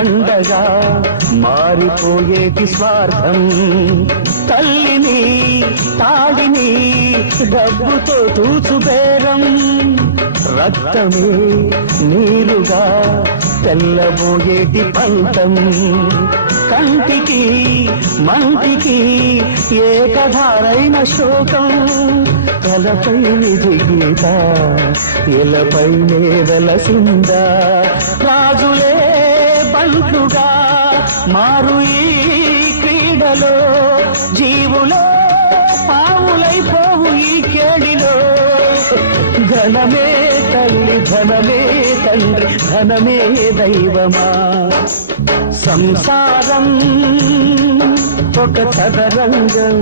పండగా మారిపోయేది స్వార్థం. తల్లిని తాడిని డబ్బుతో తూచుబేరం, రక్తమే నీరుగా తెల్లబోయేటి పంతం. కంటికి మంటికి ఏకధారైన శోకం, తలపై విధి గీత ఎలపైనే వెలసిందా. రాజులే బంటుగా మారు ఈ క్రీడలో, జీవులే పావులైపోవు ఈ కేడిలో. ధనమే తల్లి ధనమే తండ్రి ధనమే దైవమా. సంసారం ఒక చదరంగం.